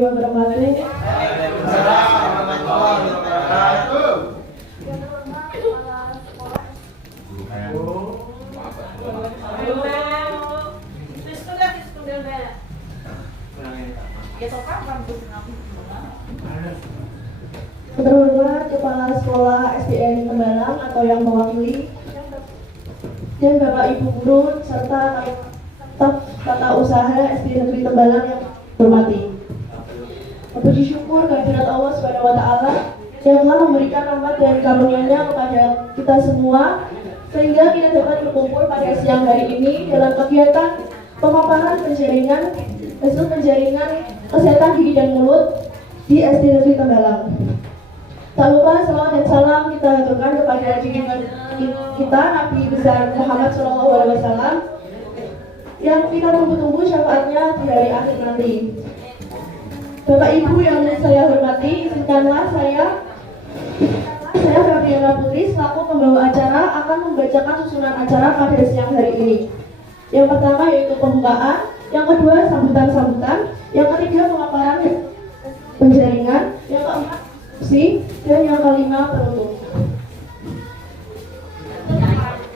warahmatullahi wabarakatuh. Terhormat Kepala Sekolah SDN Tembalang atau yang mewakili, dan Bapak Ibu guru serta staf tata usaha SD Negeri Tembalang yang hormati. Puji syukur kehadirat Allah Subhanahu wa taala yang telah memberikan rahmat dan karunia-Nya kepada kita semua sehingga kita dapat berkumpul pada siang hari ini dalam kegiatan pemaparan penjaringan hasil penjaringan kesehatan gigi dan mulut di SD Negeri Tembalang. Tak lupa salawat dan salam kita aturkan kepada junjungan kita Nabi besar Muhammad SAW yang kita tunggu-tunggu syafaatnya di hari akhir nanti. Bapak Ibu yang saya hormati, izinkanlah saya Febriana Putri selaku pembawa acara akan membacakan susunan acara pada siang hari ini. Yang pertama yaitu pembukaan, yang kedua sambutan-sambutan, yang ketiga pemaparan penjaringan, yang keempat dan yang kelima penutup.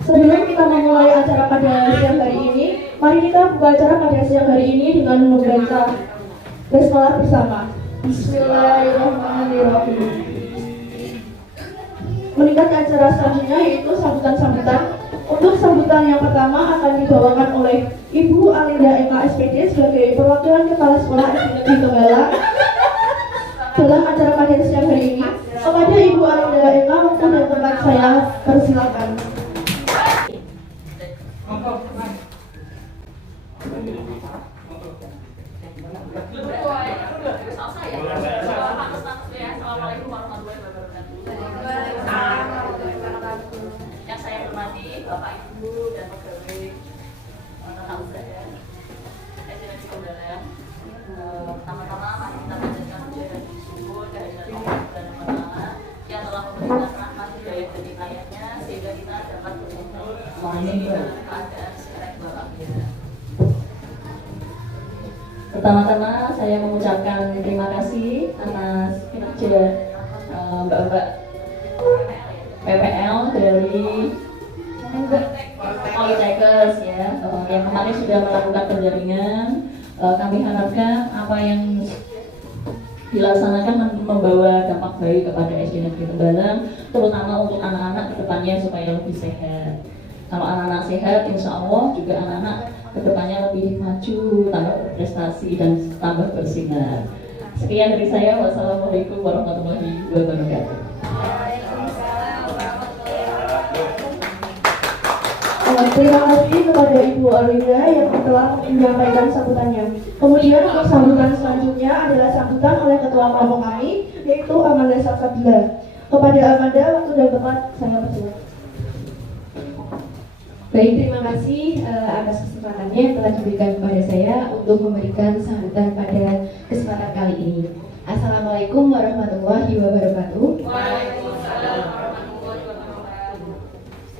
Sebelum kita memulai acara pada siang hari ini, mari kita buka acara pada siang hari ini dengan membaca basmalah bersama. Bismillahirrahmanirrahim. Meningkat ke acara selanjutnya yaitu sambutan-sambutan. Untuk sambutan yang pertama akan dibawakan oleh Ibu Alinda Eka SPD sebagai perwakilan Kepala Sekolah SD Negeri Tembalang dalam acara pada siang hari ini. Kepada Ibu Alinda Eka, waktu dan tempat saya persilakan. Assalamualaikum warahmatullahi wabarakatuh. Yang saya hormati Bapak Ibu dan pegawai tata usaha SD Negeri Tembalang. Pertama-tama mari kita panjatkan puja dan syukur kehadirat Allah Subhanahu wa taala yang telah memberikan rahmat hidayah dan hidayahnya sehingga kita dapat berkumpul dalam keadaan sehat walafiat. Pertama-tama saya mengucapkan terima kasih atas kinerja Mbak-mbak PPL dari Politekes ya, yang kemarin sudah melakukan penjaringan. Kami harapkan apa yang dilaksanakan membawa dampak baik kepada SD Negeri Tembalang, terutama untuk anak-anak kedepannya supaya lebih sehat. Kalau anak-anak sehat, insya Allah juga anak-anak kedepannya lebih maju, tambah berprestasi dan tambah bersinar. Sekian dari saya. Wassalamualaikum warahmatullahi wabarakatuh. Terima kasih kepada Ibu Alinda yang telah menyampaikan sambutannya. Kemudian untuk sambutan selanjutnya adalah sambutan oleh Ketua Kelompok kami, yaitu Amanda Salsabila. Kepada Amanda, waktu dan tempat saya persilakan. Baik, terima kasih atas kesempatannya yang telah diberikan kepada saya untuk memberikan sambutan pada kesempatan kali ini. Assalamualaikum warahmatullahi wabarakatuh. Waalaikumsalam warahmatullahi wabarakatuh.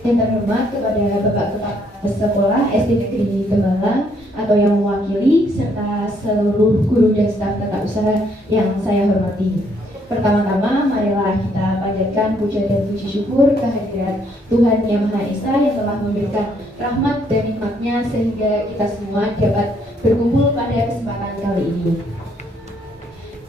Yang terhormat kepada Bapak Kepala Sekolah SD Negeri Tembalang atau yang mewakili serta seluruh guru dan staf tata usaha yang saya hormati. Pertama-tama, marilah kita panjatkan puja dan puji syukur kehadirat Tuhan Yang Maha Esa yang telah memberikan rahmat dan nikmatnya sehingga kita semua dapat berkumpul pada kesempatan kali ini.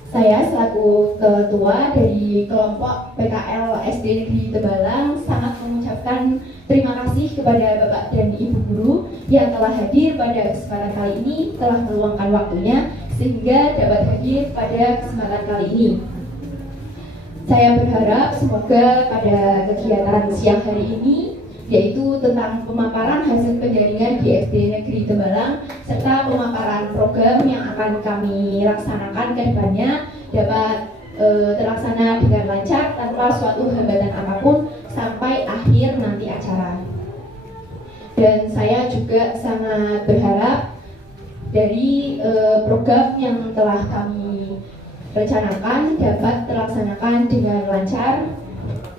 Saya selaku ketua dari kelompok PKL SD Negeri Tembalang sangat mengucapkan terima kasih kepada Bapak dan Ibu guru yang telah hadir pada kesempatan kali ini, telah meluangkan waktunya sehingga dapat hadir pada kesempatan kali ini. Saya berharap semoga pada kegiatan siang hari ini, yaitu tentang pemaparan hasil penjaringan di SD Negeri Tembalang serta pemaparan program yang akan kami laksanakan ke depannya dapat terlaksana dengan lancar tanpa suatu hambatan apapun sampai akhir nanti acara. Dan saya juga sangat berharap dari program yang telah kami rencanakan dapat terlaksanakan dengan lancar,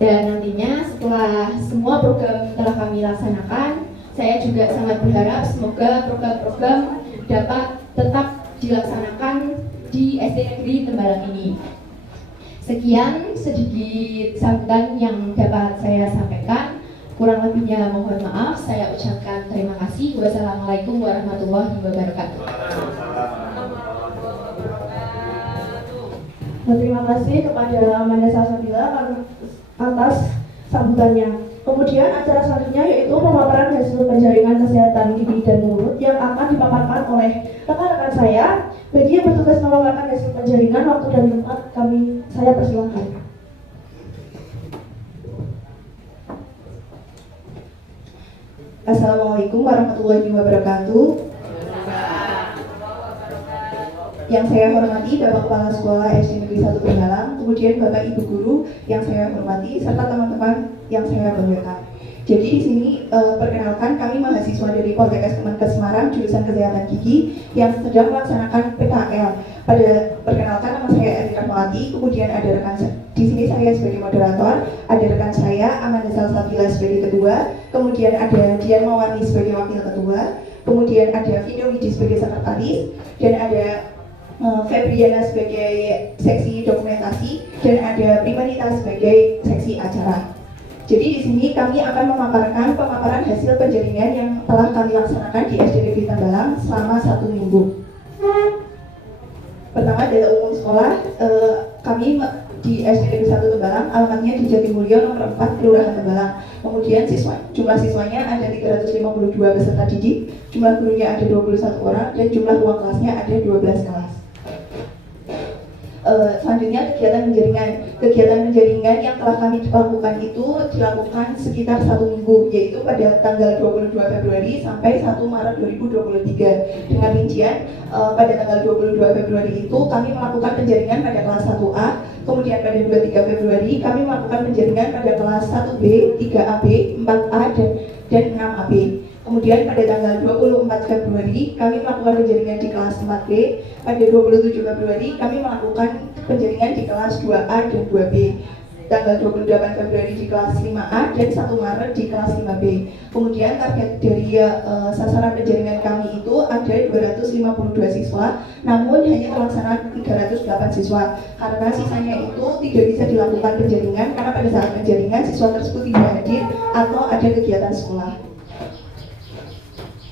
dan nantinya setelah semua program telah kami laksanakan, saya juga sangat berharap semoga program-program dapat tetap dilaksanakan di SD Negeri Tembalang ini. Sekian sedikit sambutan yang dapat saya sampaikan. Kurang lebihnya mohon maaf. Saya ucapkan terima kasih. Wassalamualaikum warahmatullahi wabarakatuh. Terima kasih kepada Manesa Sabila atas sambutannya. Kemudian acara selanjutnya yaitu pemaparan hasil penjaringan kesehatan gigi dan mulut yang akan dipaparkan oleh rekan-rekan saya. Bagi yang bertugas memaparkan hasil penjaringan, waktu dan tempat saya persilahkan. Assalamualaikum warahmatullahi wabarakatuh. Yang saya hormati Bapak Kepala Sekolah SD Negeri 1 Tembalang, kemudian Bapak Ibu Guru yang saya hormati, serta teman-teman yang saya banggakan. Jadi di sini perkenalkan kami mahasiswa dari Poltekkes Kemenkes Semarang jurusan Kesehatan Gigi yang sedang melaksanakan PKL. Perkenalkan nama saya Erika Melati, kemudian ada rekan di sini saya sebagai moderator, ada rekan saya Amanda Salsabila sebagai ketua, kemudian ada Dian Mawati sebagai wakil ketua, kemudian ada Vino Widi sebagai sekretaris, dan ada Febriana sebagai seksi dokumentasi, dan ada Primanita sebagai seksi acara. Jadi di sini kami akan memaparkan pemaparan hasil penjaringan yang telah kami laksanakan di SD Negeri Tembalang selama 1 minggu. Pertama adalah umum sekolah, kami di SD Negeri 1 Tembalang, alamatnya di Jatimulyo nomor 4 Kelurahan Tembalang. Kemudian jumlah siswanya ada 352 peserta didik, jumlah gurunya ada 21 orang, dan jumlah ruang kelasnya ada 12 kelas. Selanjutnya kegiatan penjaringan yang telah kami lakukan itu dilakukan sekitar 1 minggu, yaitu pada tanggal 22 Februari sampai 1 Maret 2023. Dengan rincian pada tanggal 22 Februari itu kami melakukan penjaringan pada kelas 1A, kemudian pada 23 Februari kami melakukan penjaringan pada kelas 1B, 3AB, 4A, dan 6AB. Kemudian pada tanggal 24 Februari kami melakukan penjaringan di kelas 4B, pada 27 Februari kami melakukan penjaringan di kelas 2A dan 2B, tanggal 28 Februari di kelas 5A, dan 1 Maret di kelas 5B. Kemudian target dari sasaran penjaringan kami itu ada 252 siswa, namun hanya terlaksana 308 siswa, karena sisanya itu tidak bisa dilakukan penjaringan karena pada saat penjaringan siswa tersebut tidak hadir atau ada kegiatan sekolah.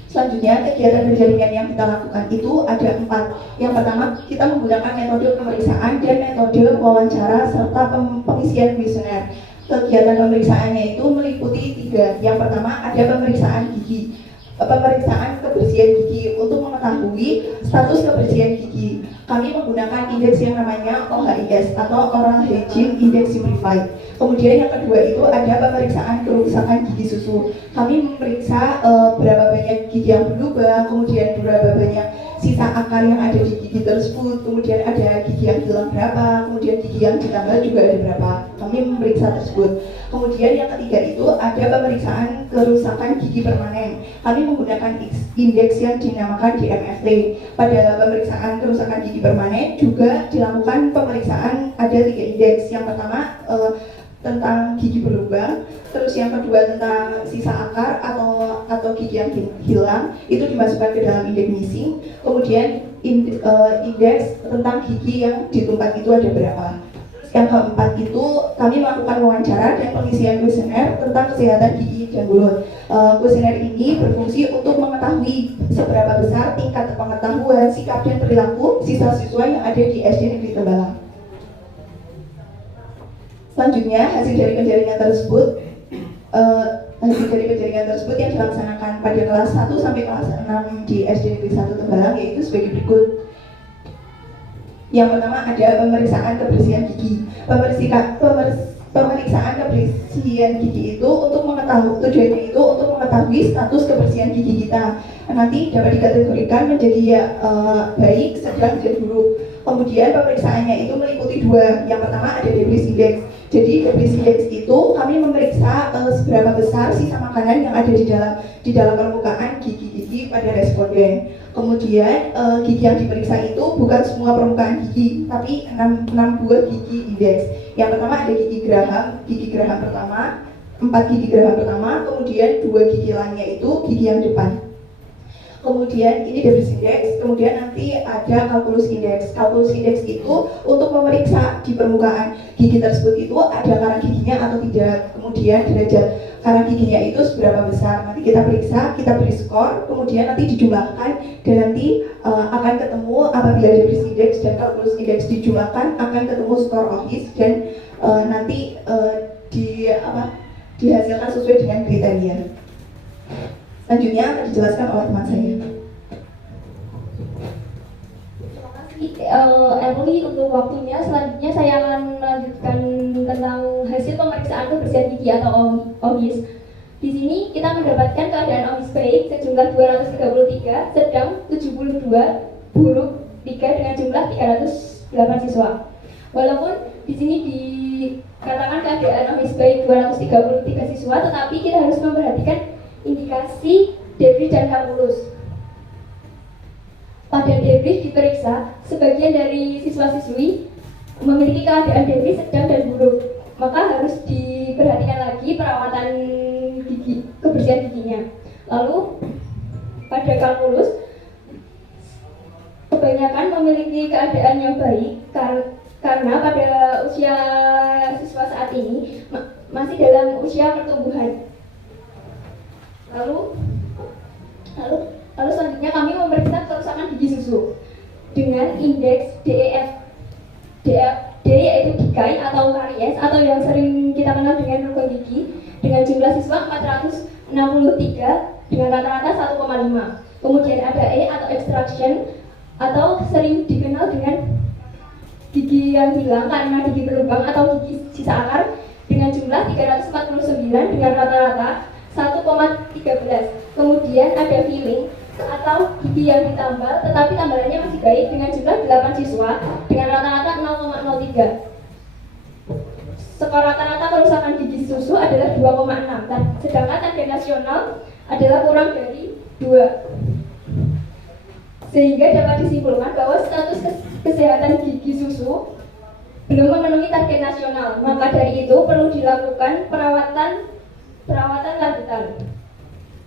Selanjutnya, kegiatan penjaringan yang kita lakukan itu ada 4. Yang pertama, kita menggunakan metode pemeriksaan dan metode wawancara serta pengisian kuesioner. Kegiatan pemeriksaannya itu meliputi 3. Yang pertama, ada pemeriksaan gigi, pemeriksaan kebersihan gigi untuk mengetahui status kebersihan gigi. Kami menggunakan indeks yang namanya OHIS atau Oral Hygiene Index Simplified. Kemudian yang kedua itu ada pemeriksaan kerusakan gigi susu. Kami memeriksa berapa banyak gigi yang berlubang, kemudian berapa banyak sisa akar yang ada di gigi tersebut, kemudian ada gigi yang hilang berapa, kemudian gigi yang ditambah juga ada berapa. Kami memeriksa tersebut. Kemudian yang ketiga itu ada pemeriksaan kerusakan gigi permanen. Kami menggunakan indeks yang dinamakan DMFT. Pada pemeriksaan kerusakan gigi permanen juga dilakukan pemeriksaan ada 3 indeks. Yang pertama tentang gigi berlubang, terus yang kedua tentang sisa akar atau gigi yang hilang, itu dimasukkan ke dalam indeks missing. Kemudian indeks tentang gigi yang ditumpat itu ada berapa. Yang keempat itu kami melakukan wawancara dan pengisian kuesioner tentang kesehatan gigi dan mulut. Kuesioner ini berfungsi untuk mengetahui seberapa besar tingkat pengetahuan, sikap, dan perilaku siswa-siswa yang ada di SD Negeri Tembalang. Selanjutnya, hasil dari penjaringan tersebut yang dilaksanakan pada kelas 1 sampai kelas 6 di SD Negeri 1 Tembalang yaitu sebagai berikut. Yang pertama ada pemeriksaan kebersihan gigi. Pemeriksaan kebersihan gigi itu untuk mengetahui, tujuannya itu untuk mengetahui status kebersihan gigi kita. Nanti dapat dikategorikan menjadi baik, sedang, dan buruk. Kemudian pemeriksaannya itu meliputi 2. Yang pertama ada debris index. Jadi debris index itu kami memeriksa seberapa besar sisa makanan yang ada di dalam permukaan gigi-gigi pada responden. Kemudian gigi yang diperiksa itu bukan semua permukaan gigi, tapi 6 buah gigi indeks. Yang pertama ada gigi geraham pertama, 4 gigi geraham pertama, kemudian 2 gigi lainnya itu gigi yang depan. kemudian ini Debris Index, kemudian nanti ada Calculus Index. Calculus Index itu untuk memeriksa di permukaan gigi tersebut itu ada karang giginya atau tidak, kemudian derajat karang giginya itu seberapa besar. Nanti kita periksa, kita beri skor, kemudian nanti dijumlahkan dan nanti akan ketemu apabila Debris Index dan Calculus Index dijumlahkan akan ketemu skor OHIS dan nanti dihasilkan sesuai dengan kriteria. Selanjutnya akan dijelaskan oleh teman saya. Terima kasih Emily untuk waktunya. Selanjutnya saya akan melanjutkan tentang hasil pemeriksaan kebersihan gigi atau OHIS. Di sini kita mendapatkan keadaan OHIS baik sejumlah 233, sedang 72, buruk 3 dengan jumlah 308 siswa. Walaupun di sini dikatakan keadaan OHIS baik 233 siswa, tetapi kita harus memperhatikan indikasi debris dan calculus. Pada debris diperiksa, sebagian dari siswa-siswi memiliki keadaan debris sedang dan buruk, maka harus diperhatikan lagi perawatan gigi, kebersihan giginya. Lalu pada calculus, kebanyakan memiliki keadaan yang baik karena pada usia siswa saat ini masih dalam usia pertumbuhan. Lalu selanjutnya kami memeriksa kerusakan gigi susu dengan indeks DEF. D yaitu dikai atau karies atau yang sering kita kenal dengan rongga gigi dengan jumlah siswa 463 dengan rata-rata 1,5. Kemudian ada E atau extraction atau sering dikenal dengan gigi yang hilang karena gigi berlubang atau gigi sisa akar dengan jumlah 349 dengan rata-rata 1,13. Kemudian ada filling atau gigi yang ditambal tetapi tambalannya masih baik dengan jumlah 8 siswa dengan rata-rata 0,03. Skor rata-rata kerusakan gigi susu adalah 2,6, sedangkan target nasional adalah kurang dari 2. Sehingga dapat disimpulkan bahwa status kesehatan gigi susu belum memenuhi target nasional. Maka dari itu perlu dilakukan perawatan lanjutan.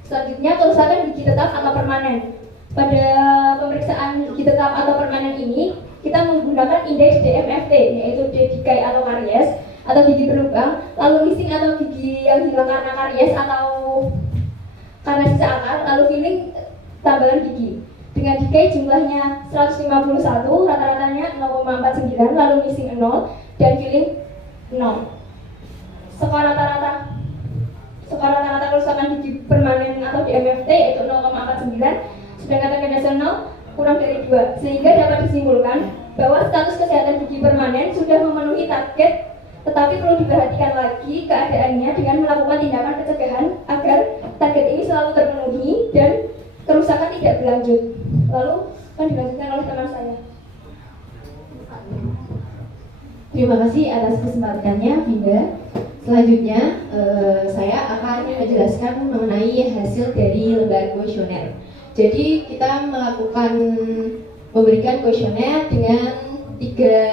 Selanjutnya kerusakan gigi tetap atau permanen. Pada pemeriksaan gigi tetap atau permanen ini kita menggunakan indeks DMFT, yaitu D dikai atau karies atau gigi berlubang, lalu missing atau gigi yang hilang karena karies atau karena sisa akar, lalu filling tambalan gigi. Dengan dikai jumlahnya 151, rata-ratanya 0,49, lalu missing 0 dan filling 0. Skor rata-rata kerusakan gigi permanen atau DMFT yaitu 0,49, sedangkan target nasional kurang dari 2, sehingga dapat disimpulkan bahwa status kesehatan gigi permanen sudah memenuhi target, tetapi perlu diperhatikan lagi keadaannya dengan melakukan tindakan pencegahan agar target ini selalu terpenuhi dan kerusakan tidak berlanjut. Lalu akan dilanjutkan oleh teman saya. Terima kasih atas kesempatannya, Vinda. Selanjutnya, saya akan menjelaskan mengenai hasil dari lembar kuesioner. Jadi kita memberikan kuesioner dengan tiga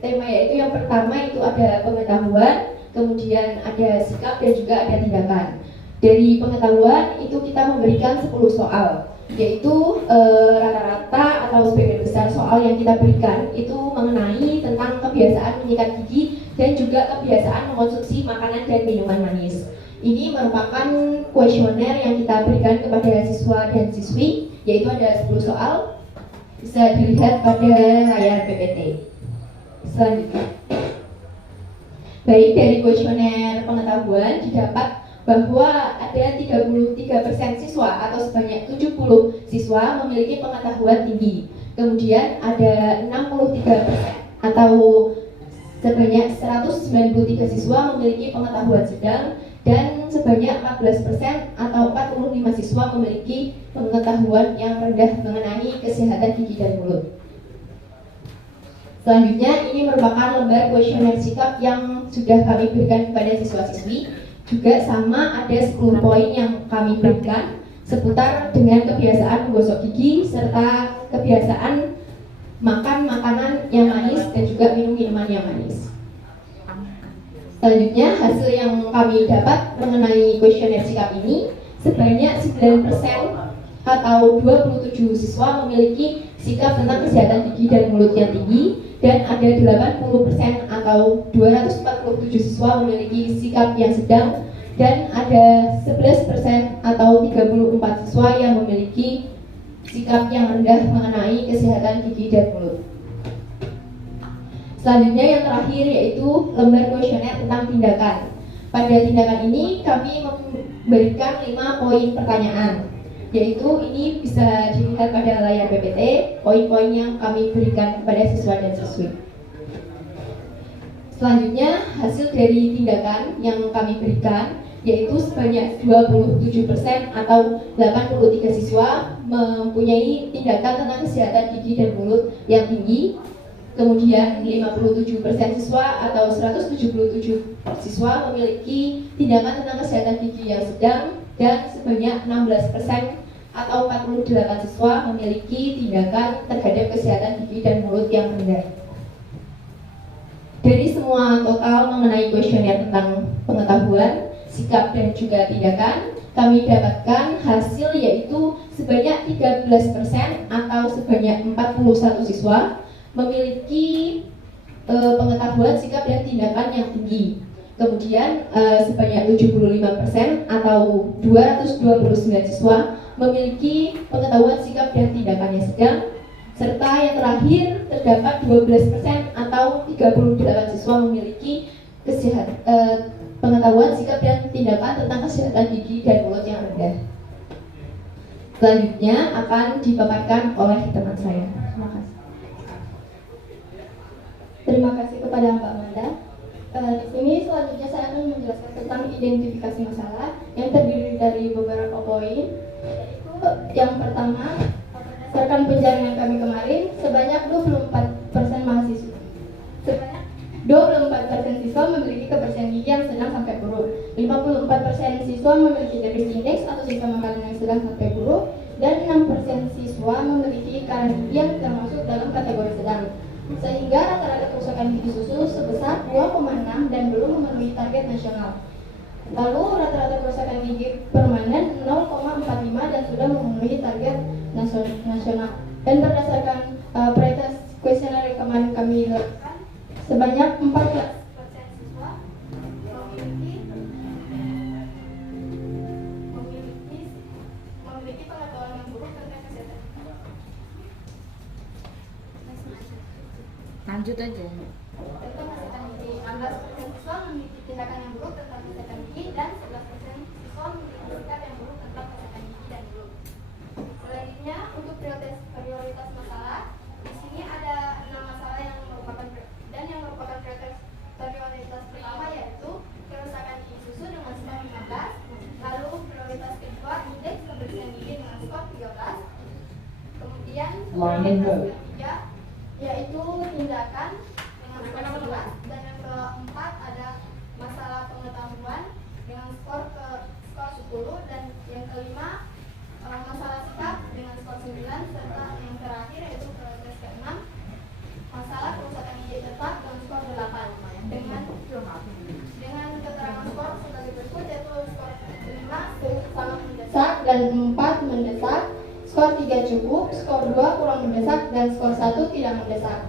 tema, yaitu yang pertama itu ada pengetahuan, kemudian ada sikap dan juga ada tindakan. Dari pengetahuan itu kita memberikan 10 soal, yaitu rata-rata atau sebagian besar soal yang kita berikan itu mengenai tentang kebiasaan menyikat gigi dan juga kebiasaan mengkonsumsi makanan dan minuman manis. Ini merupakan kuesioner yang kita berikan kepada siswa dan siswi, yaitu ada 10 soal, bisa dilihat pada layar PPT. Selanjutnya, baik dari kuesioner pengetahuan didapat bahwa ada 33% siswa atau sebanyak 70 siswa memiliki pengetahuan tinggi. Kemudian ada 63% atau sebanyak 193 siswa memiliki pengetahuan sedang, dan sebanyak 14% atau 45 siswa memiliki pengetahuan yang rendah mengenai kesehatan gigi dan mulut. Selanjutnya, ini merupakan lembar kuesioner sikap yang sudah kami berikan kepada siswa-siswi. Juga sama, ada 10 poin yang kami berikan seputar dengan kebiasaan menggosok gigi serta kebiasaan makan makanan yang manis dan juga minum minuman yang manis. Selanjutnya, hasil yang kami dapat mengenai kuesioner sikap ini sebanyak 9% atau 27 siswa memiliki sikap tentang kesehatan gigi dan mulut yang tinggi, dan ada 80% atau 247 siswa memiliki sikap yang sedang, dan ada 11% atau 34 siswa yang memiliki sikap yang rendah mengenai kesehatan gigi dan mulut. Selanjutnya yang terakhir yaitu lembar kuesioner tentang tindakan. Pada tindakan ini kami memberikan 5 poin pertanyaan, yaitu ini bisa dilihat pada layar PPT, poin-poin yang kami berikan kepada siswa dan siswi. Selanjutnya hasil dari tindakan yang kami berikan yaitu sebanyak 27% atau 83 siswa mempunyai tindakan tentang kesehatan gigi dan mulut yang tinggi. Kemudian 57% siswa atau 177 siswa memiliki tindakan tentang kesehatan gigi yang sedang, dan sebanyak 16% atau 48 siswa memiliki tindakan terhadap kesehatan gigi dan mulut yang rendah. Dari semua total mengenai kuesioner tentang pengetahuan, sikap dan juga tindakan, kami dapatkan hasil yaitu sebanyak 13% atau sebanyak 41 siswa memiliki pengetahuan, sikap dan tindakan yang tinggi. Kemudian sebanyak 75% atau 229 siswa memiliki pengetahuan, sikap dan tindakannya sedang, serta yang terakhir terdapat 12% atau 38 siswa memiliki pengetahuan, sikap dan tindakan tentang kesehatan gigi dan mulut yang rendah. Selanjutnya akan dipaparkan oleh teman saya. Terima kasih. Terima kasih kepada Mbak Manda. Di sini selanjutnya saya akan menjelaskan tentang identifikasi masalah yang terdiri dari beberapa poin. Yaitu yang pertama, berdasarkan penjaringan kami kemarin, sebanyak 24% mahasiswa, sebanyak 24% siswa memiliki kebersihan gigi yang sedang sampai buruk, 54% siswa memiliki defisit indeks atau sisa makanan yang sedang sampai buruk, dan 6% siswa memiliki karat gigi yang termasuk dalam kategori sedang. Sehingga rata-rata kerusakan gigi susu sebesar 2,6 dan belum memenuhi target nasional. Lalu rata-rata kerusakan gigi permanen 0,45 dan sudah memenuhi target nasional. Dan berdasarkan pretest kuesioner yang kemarin kami lakukan, sebanyak 14% siswa memiliki pengetahuan yang buruk tentang kesehatan. Lanjut aja. Tentang kesehatan gigi, 16% siswa memiliki tindakan yang buruk tentang kesehatan gigi, dan 11% siswa memiliki sikap yang buruk tentang kesehatan gigi dan mulut. Selanjutnya, untuk prioritas masalah, di sini ada 6 masalah yang merupakan prioritas pertama, yaitu kerusakan gigi susu dengan skor 15. Lalu prioritas kedua, indeks kebersihan gigi dengan skor 13. Kemudian prioritas ketiga yaitu tindakan dengan skor 11, dan yang keempat ada masalah pengetahuan dengan skor 10, dan yang kelima masalah sikap dengan skor 9, serta yang terakhir yaitu prioritas ke-6 masalah kerusakan gigi tetap dengan skor 8. Dengan keterangan skor sebagai berikut, yaitu skor 5 sangat mendesak dan 4 mendesak, skor 3 cukup, skor 2 kurang mendesak, dan skor 1 tidak mendesak.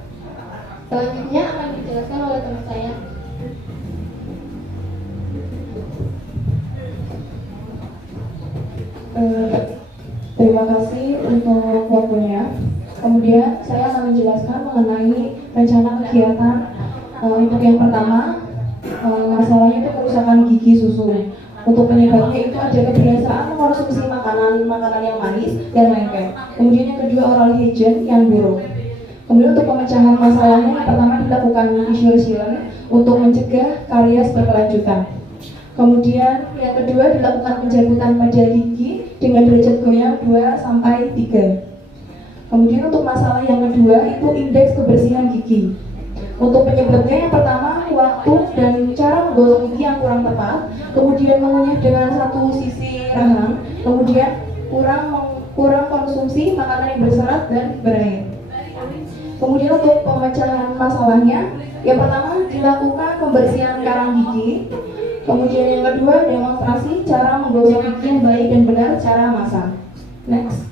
Selanjutnya akan dijelaskan oleh teman saya. Terima kasih untuk waktunya. Kemudian saya akan menjelaskan mengenai rencana kegiatan. Untuk yang pertama, masalahnya itu kerusakan gigi susu. Untuk penyebabnya itu ada kebiasaan mengkonsumsi makanan yang manis dan lengket. Kemudian yang kedua, oral hygiene yang buruk. Kemudian untuk pemecahan masalahnya, yang pertama dilakukan visualisasi untuk mencegah karies berkelanjutan. Kemudian yang kedua dilakukan pencabutan pada gigi dengan derajat goyang 2-3. Kemudian untuk masalah yang kedua itu indeks kebersihan gigi. Untuk penyebabnya yang pertama waktu dan cara menggosok gigi yang kurang tepat, kemudian mengunyah dengan satu sisi rahang, kemudian kurang konsumsi makanan yang berserat dan berair. Kemudian untuk pemecahan masalahnya, yang pertama dilakukan pembersihan karang gigi, Kemudian yang kedua, demonstrasi cara menggosok gigi yang baik dan benar secara massal. Next.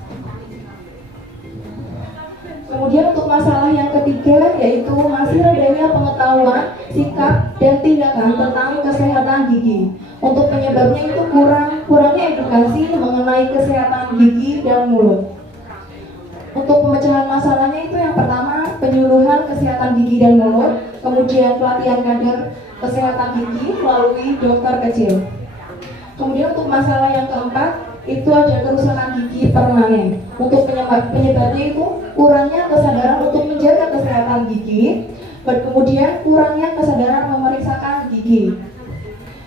Kemudian untuk masalah yang ketiga yaitu masih rendahnya pengetahuan, sikap, dan tindakan tentang kesehatan gigi. Untuk penyebabnya itu kurangnya edukasi mengenai kesehatan gigi dan mulut. Untuk pemecahan masalahnya itu yang pertama penyuluhan kesehatan gigi dan mulut, kemudian pelatihan kader kesehatan gigi melalui dokter kecil. Kemudian untuk masalah yang keempat itu ada kerusakan gigi permanen. Untuk penyebabnya itu kurangnya kesadaran untuk menjaga kesehatan gigi, dan kemudian kurangnya kesadaran memeriksakan gigi.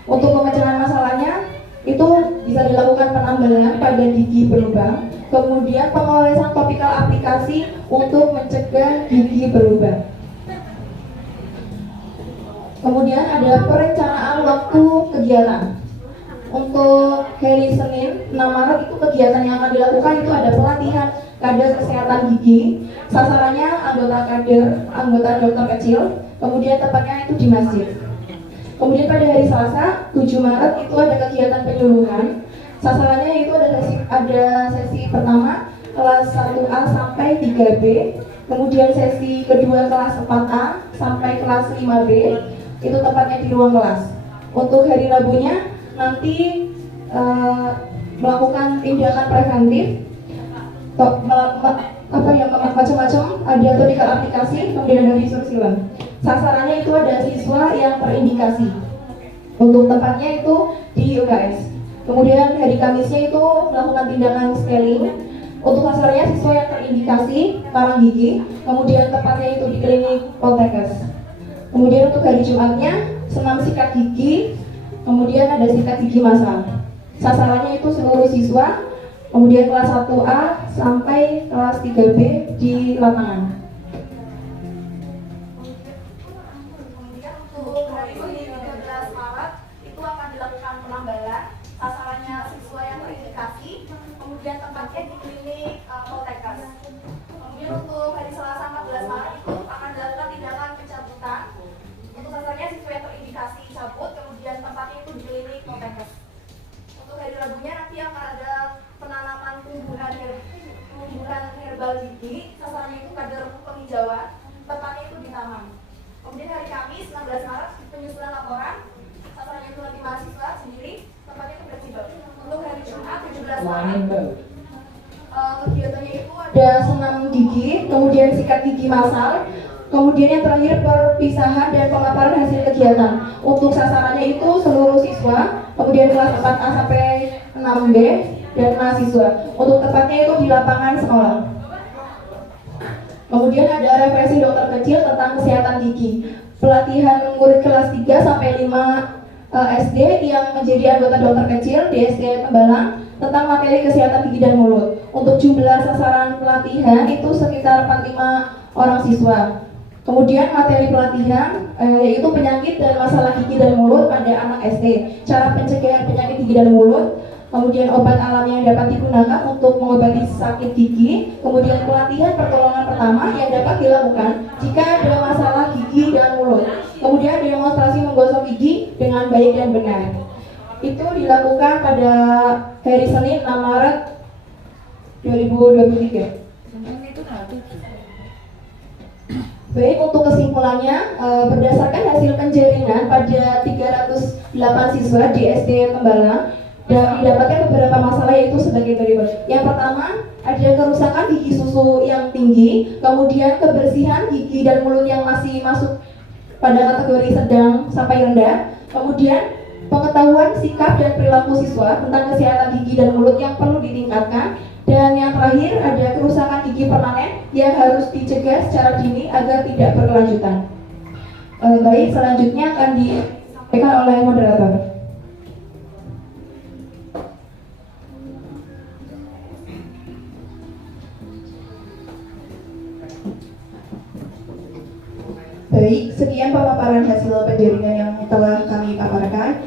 Untuk pemecahan masalahnya itu bisa dilakukan penambalan pada gigi berlubang, kemudian pengolesan topikal aplikasi untuk mencegah gigi berlubang. Kemudian ada perencanaan waktu kegiatan. Untuk hari Senin 6 Maret itu kegiatan yang akan dilakukan itu ada pelatihan kader kesehatan gigi. Sasarannya anggota dokter kecil, kemudian tepatnya itu di masjid. Kemudian pada hari Selasa 7 Maret itu ada kegiatan penyuluhan. Sasarannya itu ada sesi pertama kelas 1A sampai 3B, kemudian sesi kedua kelas 4A sampai kelas 5B, itu tepatnya di ruang kelas. Untuk hari Rabunya nanti melakukan tindakan preventif, macam-macam, ada topikal aplikasi, kemudian ada resursilan. Sasarannya itu ada siswa yang terindikasi. Untuk tempatnya itu di UKS. Kemudian hari Kamisnya itu melakukan tindakan scaling. Untuk sasarannya siswa yang terindikasi parang gigi, kemudian tempatnya itu di klinik Poltekkes. Kemudian untuk hari Jumatnya senam sikat gigi, kemudian ada sikat gigi massal. Sasarannya itu seluruh siswa, kemudian kelas 1A sampai kelas 3B di lapangan. Kemudian untuk hari Senin 13 Maret itu akan dilakukan penambalan. Sasarannya siswa yang terindikasi, kemudian tempatnya di klinik Poltekkes. Kemudian untuk hari Selasa 14 Maret itu akan dilakukan tindakan pencabutan. Untuk sasarannya siswa yang terindikasi cabut, kemudian tempatnya itu di klinik Poltekkes. Untuk hari Rabunya nanti akan ada penanaman tumbuhan herbal gigi. Sasarannya itu kader penghijauan, tempatnya itu di taman. Kemudian hari Kamis 16 Maret penyusunan laporan. Sasarannya itu nanti mahasiswa sendiri, tempatnya itu fleksibel. Untuk hari Jumat 17 Maret kegiatannya itu ada senam gigi, kemudian sikat gigi massal, kemudian yang terakhir perpisahan dan pemaparan hasil kegiatan. Untuk sasarannya itu seluruh siswa, kemudian kelas 4A sampai 6B dan mahasiswa. Untuk tepatnya itu di lapangan sekolah. Kemudian ada referensi dokter kecil tentang kesehatan gigi. Pelatihan murid kelas 3 sampai 5 SD yang menjadi anggota dokter kecil di SD Tembalang tentang materi kesehatan gigi dan mulut. Untuk jumlah sasaran pelatihan itu sekitar 45 orang siswa. Kemudian materi pelatihan yaitu penyakit dan masalah gigi dan mulut pada anak SD, cara pencegahan penyakit gigi dan mulut, kemudian obat alami yang dapat digunakan untuk mengobati sakit gigi, kemudian pelatihan pertolongan pertama yang dapat dilakukan jika ada masalah gigi dan mulut, kemudian demonstrasi menggosok gigi dengan baik dan benar. Itu dilakukan pada hari Senin 6 Maret 2023. Baik, untuk kesimpulannya, berdasarkan hasil penjaringan pada 308 siswa di SD Tembalang dan didapatkan beberapa masalah yaitu sebagai berikut. Yang pertama, ada kerusakan gigi susu yang tinggi, kemudian kebersihan gigi dan mulut yang masih masuk pada kategori sedang sampai rendah, kemudian pengetahuan sikap dan perilaku siswa tentang kesehatan gigi dan mulut yang perlu ditingkatkan, dan yang terakhir ada kerusakan gigi permanen yang harus dicegah secara dini agar tidak berkelanjutan. Baik, selanjutnya akan disampaikan oleh moderator. Baik, sekian pemaparan hasil penjaringan yang telah kami paparkan.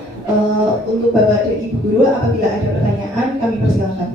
Untuk Bapak dan Ibu Guru, apabila ada pertanyaan, kami persilakan.